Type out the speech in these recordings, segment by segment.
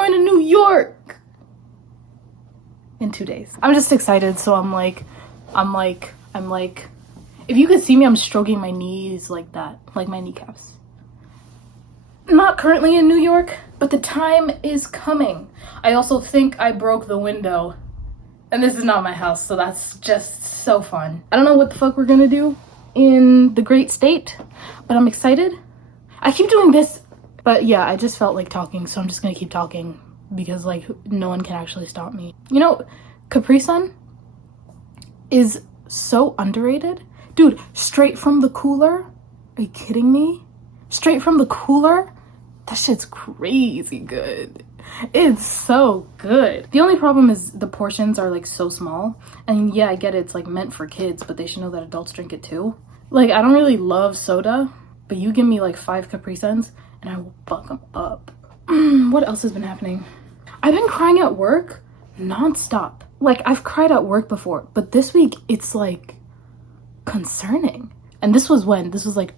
going to New York in 2 days. I'm just excited. So I'm like, if you could see me, I'm stroking my knees like that, like my kneecaps. Not currently in New York, but the time is coming. I also think I broke the window, and this is not my house, so that's just so fun. I don't know what the fuck we're gonna do in the great state, but I'm excited. I keep doing this, but yeah, I just felt like talking, so I'm just gonna keep talking because like no one can actually stop me. You know, Capri Sun is so underrated. Dude, straight from the cooler? Are you kidding me? Straight from the cooler? That shit's crazy good. It's so good. The only problem is the portions are like so small. And yeah, I get it, it's like meant for kids, but they should know that adults drink it too. Like, I don't really love soda, but you give me like 5 Capri Suns and I will fuck them up. What else has been happening? I've been crying at work nonstop. Like, I've cried at work before, but this week it's like concerning. And this was when? This was like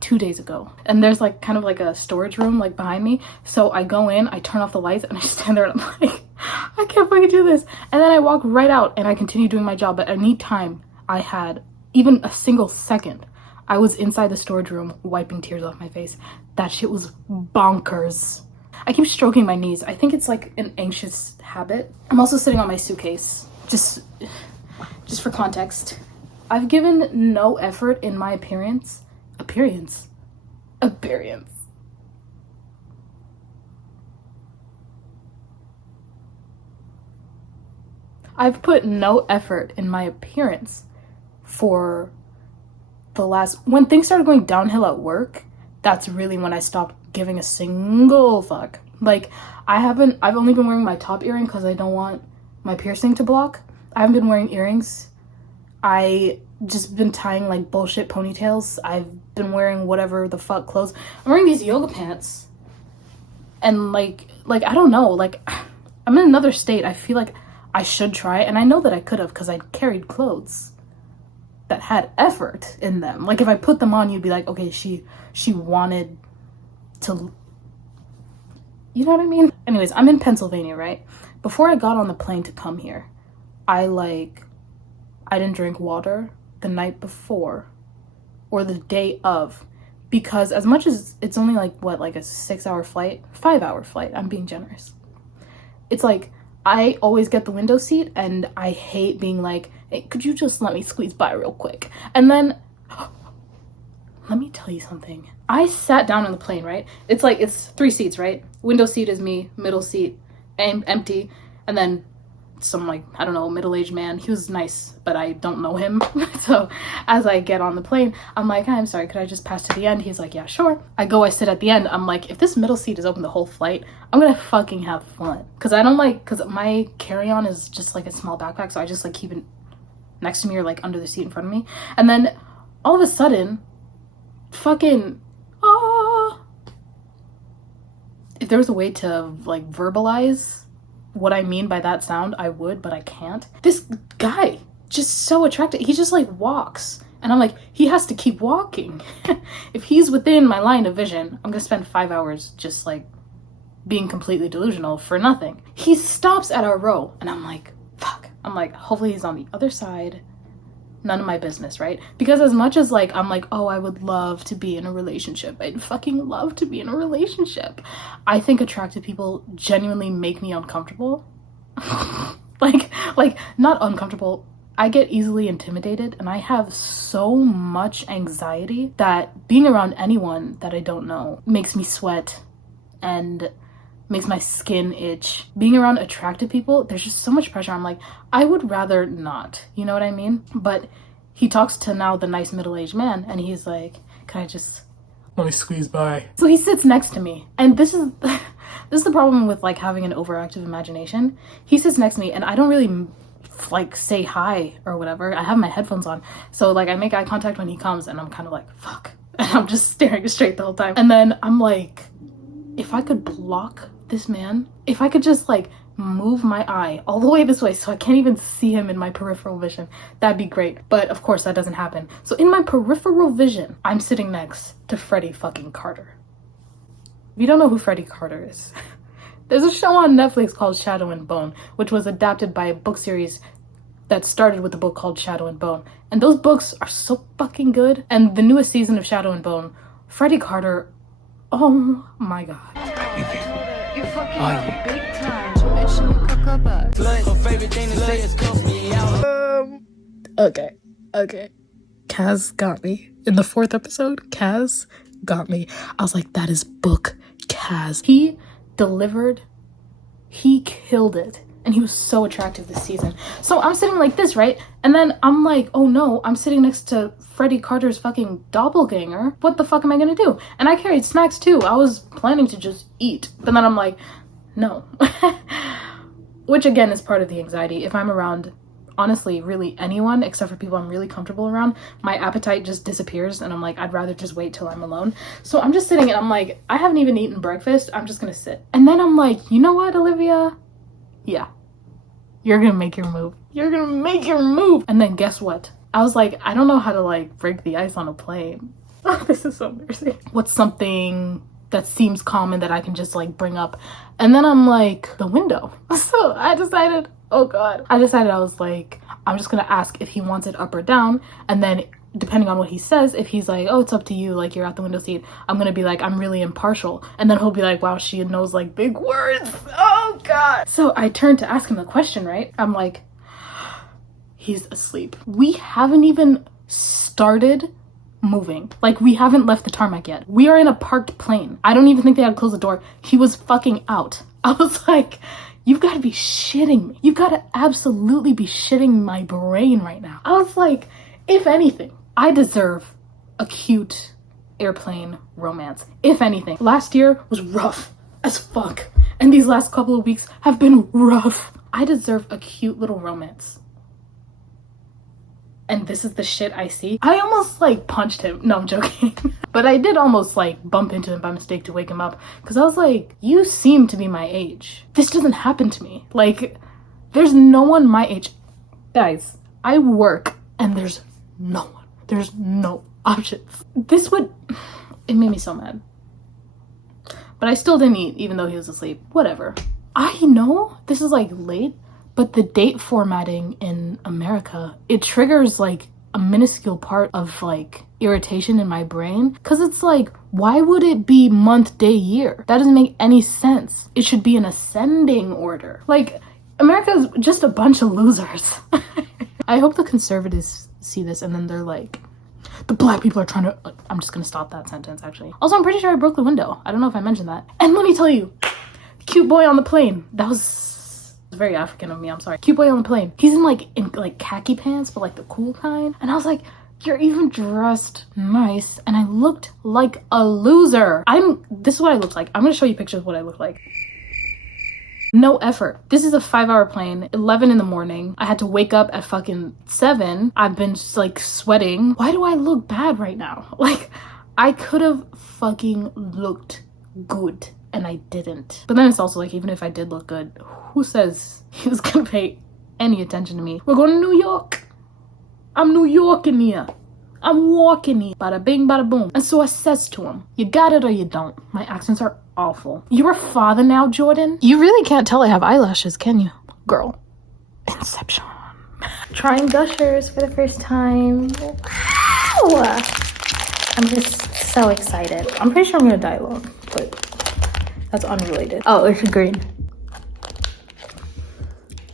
2 days ago. And there's like kind of like a storage room like behind me. So I go in, I turn off the lights, and I just stand there and I'm like, I can't fucking do this. And then I walk right out and I continue doing my job. But any time I had even a single second, I was inside the storage room wiping tears off my face. That shit was bonkers. I keep stroking my knees. I think it's like an anxious habit. I'm also sitting on my suitcase. Just for context. I've given no effort in my appearance. I've put no effort in my appearance for the last, when things started going downhill at work, that's really when I stopped giving a single fuck. Like, I've only been wearing my top earring because I don't want my piercing to block. I haven't been wearing earrings. I just been tying like bullshit ponytails. I've been wearing whatever the fuck clothes. I'm wearing these yoga pants. And like I don't know, like I'm in another state. I feel like I should try, and I know that I could have because I carried clothes that had effort in them. Like if I put them on, you'd be like, okay, she wanted to, you know what I mean? Anyways, I'm in Pennsylvania, right? Before I got on the plane to come here, I didn't drink water the night before or the day of, because as much as it's only like what, like a 6-hour flight, 5-hour flight, I'm being generous. It's like, I always get the window seat and I hate being like, hey, could you just let me squeeze by real quick? And then, let me tell you something. I sat down on the plane, right? It's like, it's 3 seats, right? Window seat is me, middle seat, empty, and then some like, I don't know, middle-aged man. He was nice, but I don't know him. So as I get on the plane, I'm like, hi, I'm sorry, could I just pass to the end? He's like, yeah, sure. I sit at the end. I'm like, if this middle seat is open the whole flight, I'm gonna fucking have fun. Cause my carry-on is just like a small backpack, so I just like keep it next to me or like under the seat in front of me. And then all of a sudden, fucking, if there was a way to like verbalize what I mean by that sound, I would, but I can't. This guy, just so attractive. He just like walks and I'm like, he has to keep walking. If he's within my line of vision, I'm gonna spend 5 hours just like being completely delusional for nothing. He stops at our row and I'm like, fuck. I'm like, hopefully he's on the other side. None of my business, right? Because as much as like, I'm like, oh, I would love to be in a relationship. I'd fucking love to be in a relationship. I think attractive people genuinely make me uncomfortable. like not uncomfortable. I get easily intimidated and I have so much anxiety that being around anyone that I don't know makes me sweat and makes my skin itch. Being around attractive people, there's just so much pressure. I'm like, I would rather not, you know what I mean? But he talks to now the nice middle-aged man and he's like, can I just let me squeeze by? So he sits next to me, and this is the problem with like having an overactive imagination. He sits next to me and I don't really like say hi or whatever. I have my headphones on, so like I make eye contact when he comes and I'm kind of like, fuck, and I'm just staring straight the whole time. And then I'm like, if I could block this man, if I could just like move my eye all the way this way so I can't even see him in my peripheral vision, that'd be great. But of course that doesn't happen. So in my peripheral vision, I'm sitting next to Freddie fucking Carter. If you don't know who Freddie Carter is, There's a show on Netflix called Shadow and Bone, which was adapted by a book series that started with a book called Shadow and Bone. And those books are so fucking good. And the newest season of Shadow and Bone, Freddie Carter, oh my god. You're fucking big time. Okay. Kaz got me. In the 4th episode, Kaz got me. I was like, that is book Kaz. He delivered. He killed it. And he was so attractive this season. So I'm sitting like this, right? And then I'm like, oh no, I'm sitting next to Freddie Carter's fucking doppelganger. What the fuck am I gonna do? And I carried snacks too. I was planning to just eat. But then I'm like, no. Which again is part of the anxiety. If I'm around, honestly, really anyone except for people I'm really comfortable around, my appetite just disappears. And I'm like, I'd rather just wait till I'm alone. So I'm just sitting and I'm like, I haven't even eaten breakfast. I'm just gonna sit. And then I'm like, you know what, Olivia? Yeah, you're gonna make your move. You're gonna make your move. And then guess what? I was like, I don't know how to like break the ice on a plane. Oh, this is so embarrassing. What's something that seems common that I can just like bring up? And then I'm like, the window. So I decided, oh god. I was like, I'm just gonna ask if he wants it up or down. And then depending on what he says, if he's like, oh, it's up to you, like you're at the window seat, I'm gonna be like, I'm really impartial. And then he'll be like, wow, she knows like big words. Oh god. So I turned to ask him the question, right? I'm like, he's asleep. We haven't even started moving. Like, we haven't left the tarmac yet. We are in a parked plane. I don't even think they had to close the door. He was fucking out. I was like, you've got to be shitting me. You've got to absolutely be shitting my brain right now. I was like, if anything, I deserve a cute airplane romance. If anything. Last year was rough as fuck. And these last couple of weeks have been rough. I deserve a cute little romance. And this is the shit I see. I almost like punched him. No, I'm joking. But I did almost like bump into him by mistake to wake him up. Because I was like, you seem to be my age. This doesn't happen to me. Like, there's no one my age. Guys, I work and there's no one. There's no options. It made me so mad. But I still didn't eat, even though he was asleep. Whatever. I know this is like late, but the date formatting in America, it triggers like a minuscule part of like irritation in my brain. Cause it's like, why would it be month, day, year? That doesn't make any sense. It should be an ascending order. Like, America's just a bunch of losers. I hope the conservatives see this and then they're like, the black people are trying to... I'm just gonna stop that sentence, actually. Also, I'm pretty sure I broke the window. I don't know if I mentioned that. And let me tell you, cute boy on the plane. That was very African of me, I'm sorry. Cute boy on the plane. He's in like khaki pants, but like the cool kind. And I was like, you're even dressed nice. And I looked like a loser. This is what I looked like. I'm gonna show you pictures of what I look like. No effort. This is a 5-hour plane, 11 in the morning. I had to wake up at fucking 7. I've been just like sweating. Why do I look bad right now? Like, I could have fucking looked good and I didn't. But then it's also like, even if I did look good, who says he was gonna pay any attention to me? We're going to New York. I'm New Yorking here. I'm walking here. Bada bing, bada boom. And so I says to him, you got it or you don't. My accents are awful. You're a father now, Jordan? You really can't tell I have eyelashes, can you? Girl. Inception. Trying gushers for the first time. Wow. I'm just so excited. I'm pretty sure I'm gonna die alone, but that's unrelated. Oh, it's green.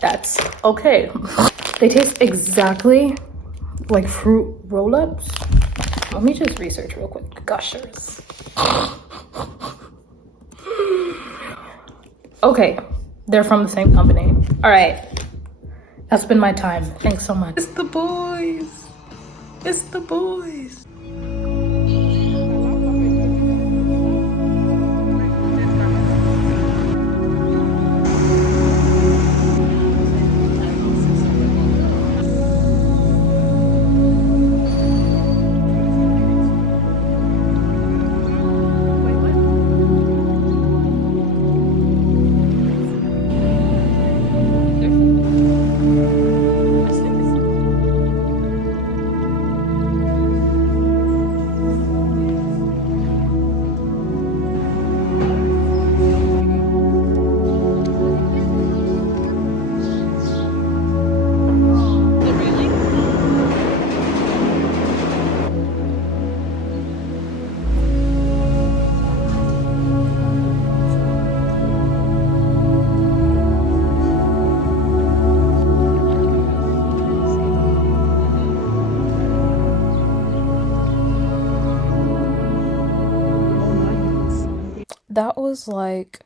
That's okay. They taste exactly like fruit roll-ups. Let me just research real quick. Gushers. Okay, they're from the same company. All right, that's been my time. Thanks so much. It's the boys. It's the boys. was like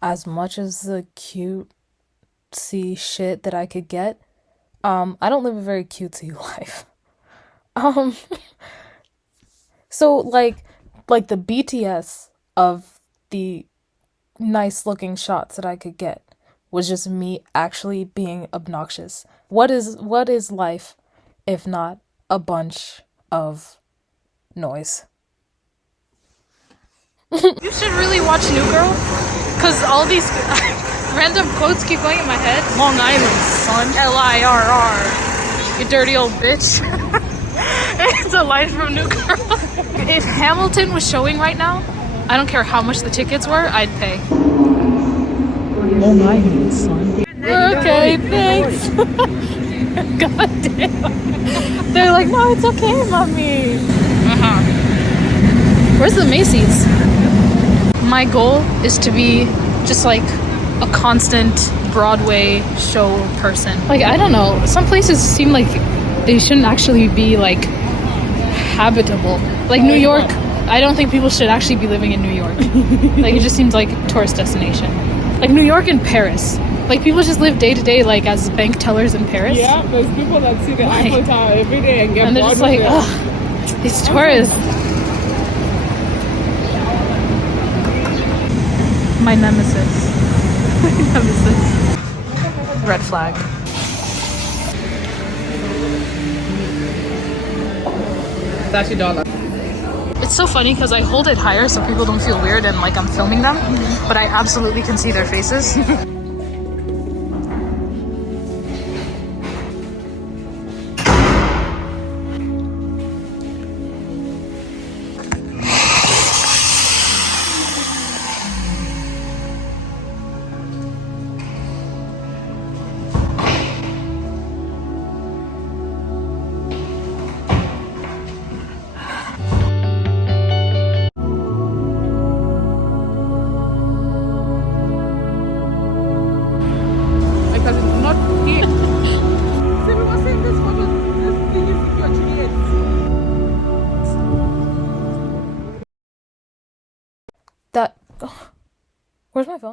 as much as the cutesy shit that I could get. I don't live a very cutesy life. Um, so like the BTS of the nice looking shots that I could get was just me actually being obnoxious. What is life if not a bunch of noise? You should really watch New Girl, because all these random quotes keep going in my head. Long Island, son. L-I-R-R. You dirty old bitch. It's a line from New Girl. If Hamilton was showing right now, I don't care how much the tickets were, I'd pay. Long Island, son. Okay, thanks. God damn. They're like, no, it's okay, mommy. Where's the Macy's? My goal is to be just like a constant Broadway show person. Like, I don't know, some places seem like they shouldn't actually be like habitable. Like New York, I don't think people should actually be living in New York. Like, it just seems like a tourist destination. Like New York and Paris. Like, people just live day to day like as bank tellers in Paris. Yeah, there's people that see the Eiffel Tower every day and get and they're just like, oh, these tourists. My nemesis. My nemesis. Red flag. That's your dollar. It's so funny because I hold it higher so people don't feel weird and like I'm filming them, but I absolutely can see their faces. Because it's not here. So we were saying this photo, this thing is your Juliet. That. Where's my phone?